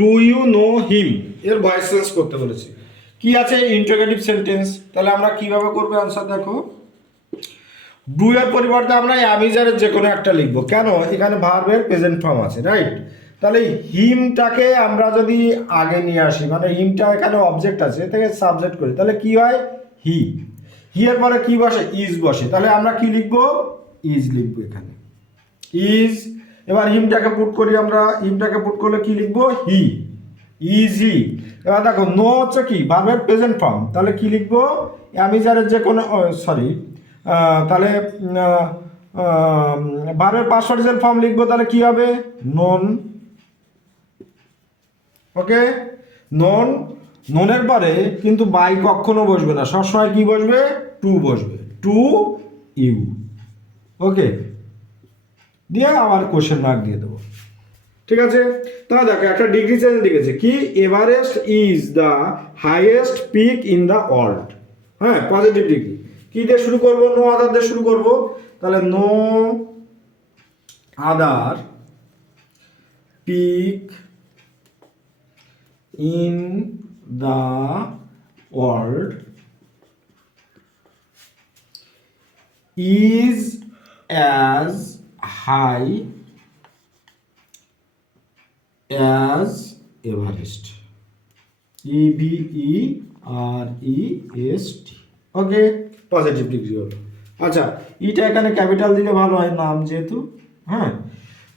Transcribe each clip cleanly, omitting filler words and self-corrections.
Do you know him এর voice change করতে বলেছি। কি আছে ইন্টারোগেটিভ সেন্টেন্স, তাহলে আমরা কিভাবে করবো অ্যান্সার দেখো। ডু এর পরিবর্তে আমরা অ্যামিজারের যে কোনো একটা লিখবো, কেন এখানে ভার্বের প্রেজেন্ট ফর্ম আছে, রাইট। তাহলে হিমটাকে আমরা যদি আগে নিয়ে আসি, মানে হিমটা এখানে অবজেক্ট আছে, থেকে সাবজেক্ট করি, তাহলে কি হয় হি। হি এর পরে কি বসে, ইজ বসে, তাহলে আমরা কি লিখবো, ইজ লিখবো এখানে, ইজ। এবার হিমটাকে পুট করি, আমরা হিমটাকে পুট করলে কি লিখবো, হি, ইজি। এবার দেখো নো হচ্ছে কি ভার্বের প্রেজেন্ট ফর্ম, তাহলে কি লিখবো, অ্যামিজারের যে কোনো সরি তাহলে ভার্বের পাস্ট পার্টিসিপল ফর্ম লিখবো, তাহলে কি হবে নোন। ওকে, নোন। নোনের পরে কিন্তু বাই কখনো বসবে না, সবসময় কি বসবে, টু বসবে, টু ইউ। ওকে, দিয়ে আবার কোশ্চেন মার্ক দিয়ে দেবো, ঠিক আছে। তাহলে দেখো একটা ডিগ্রি চেঞ্জ লিখেছে কি, Everest is the highest peak in the world. হ্যাঁ, পজিটিভ ডিগ্রি। কি দিয়ে শুরু করবো, নো আদার দিয়ে শুরু করবো, তাহলে no other peak in the world is as high as Everest, EVEREST। Okay, positive degree হলো। আচ্ছা, ইটা এখানে ক্যাপিটাল দিলে ভালো হয়, নাম যেহেতু। হ্যাঁ,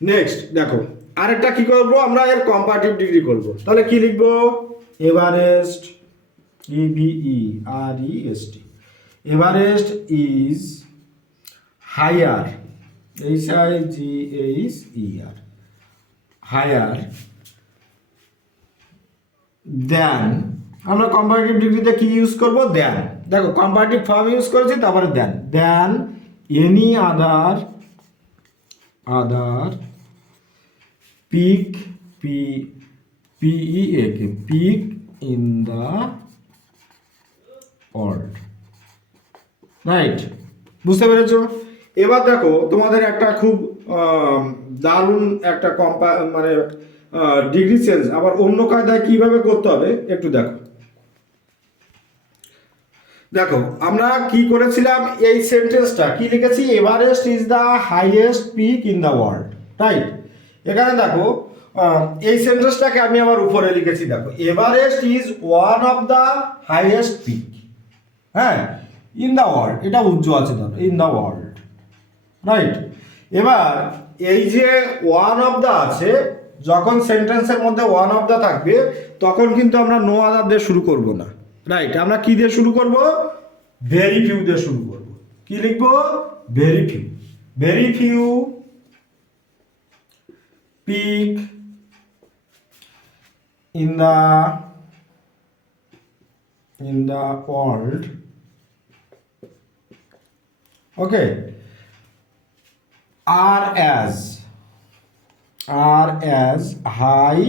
নেক্সট দেখো আরেকটা কি করব, আমরা এর কম্পারেটিভ ডিগ্রি করব, তাহলে কি লিখবো, Everest, EVEREST, Everest is higher, HIGHER, higher than. আমরা কম্পারেটিভ ডিগ্রিতে কি ইউজ করব, দেন। দেখো কম্পারেটিভ ফর্ম ইউজ করেছি, তারপরে then, then any other peak, PEAK, peak in the world, right. বুঝতে পেরেছো? এবার দেখো তোমাদের একটা খুব দারুণ একটা মানে ডিগ্রি চেঞ্জ আবার অন্য কায়দায় কিভাবে করতে হবে একটু দেখো। দেখো আমরা কি করেছিলাম, এই সেন্টেন্সটা কি লিখেছি, Everest is the highest peak in the world, right. এখানে দেখো এই সেন্টেন্সটাকে আমি আবার উপরে লিখেছি, দেখো Everest is one of the highest peak, হ্যাঁ, ইন দ্য ওয়ার্ল্ড, এটা উজ্জ্বল আছে ধরো, ইন দ্য ওয়ার্ল্ড, রাইট। এবার এই যে ওয়ান অফ দ্য আছে, যখন সেন্টেন্সের মধ্যে ওয়ান অফ দ্য থাকবে তখন কিন্তু আমরা নো আদার দিয়ে শুরু করব না, রাইট। আমরা কি দিয়ে শুরু করব, ভেরি ফিউ দিয়ে শুরু করব। কি লিখবো, very few, very few pick in the world, okay, are as high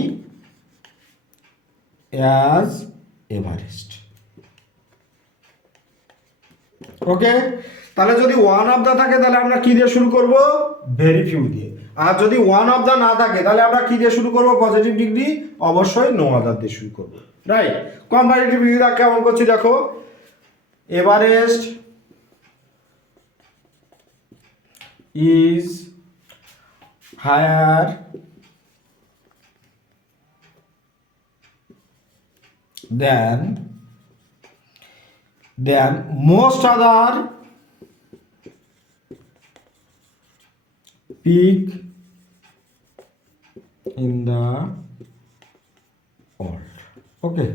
as Everest। ওকে, তাহলে যদি ওয়ান অফ দা থাকে তাহলে আমরা কি দিয়ে শুরু করব, ভেরি ফিউ দিয়ে। আর যদি ওয়ান অফ দা না থাকে তাহলে আমরা কি দিয়ে শুরু করব, পজিটিভ ডিগ্রি, অবশ্যই নো আদার দিয়ে শুরু করব, রাইট। কম্পারেটিভ ডিগ্রিটা কেমন করছি দেখো, Everest is higher than most other peak in the world। ওকে,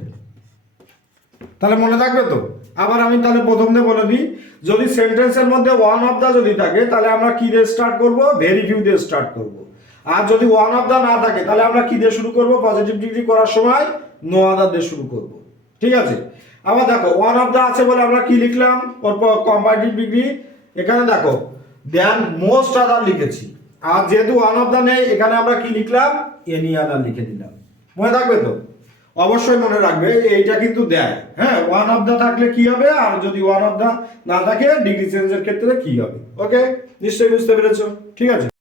তাহলে মনে থাকবে তো। আবার আমি তাহলে প্রথম দিয়ে বলে দিই, যদি সেন্টেন্সের মধ্যে ওয়ান অফ দা যদি থাকে তাহলে আমরা কি দিয়ে স্টার্ট করব, ভেরি ফিউ দিয়ে স্টার্ট করব। আর যদি ওয়ান অফ দা না থাকে তাহলে আমরা কি দিয়ে শুরু করব, পজিটিভ ডিগ্রি করার সময় নো আদার দিয়ে শুরু করব, ঠিক আছে। আবার দেখো ওয়ান অফ দা আছে বলে আমরা কি লিখলাম, কম্পারেটিভ ডিগ্রি, এখানে দেখো দেন মোস্ট আদার লিখেছি। আর যেহেতু ওয়ান অফ দা নেই, এখানে আমরা কি লিখলাম, এনি আদার লিখে দিলাম। মনে থাকবে তো? অবশ্যই মনে রাখবে এইটা কিন্তু দেয়, হ্যাঁ, ওয়ান অফ দা থাকলে কি হবে, আর যদি ওয়ান অফ দা না থাকে ডিগ্রি চেঞ্জের ক্ষেত্রে কি হবে। ওকে, নিশ্চয়ই বুঝতে পেরেছো, ঠিক আছে।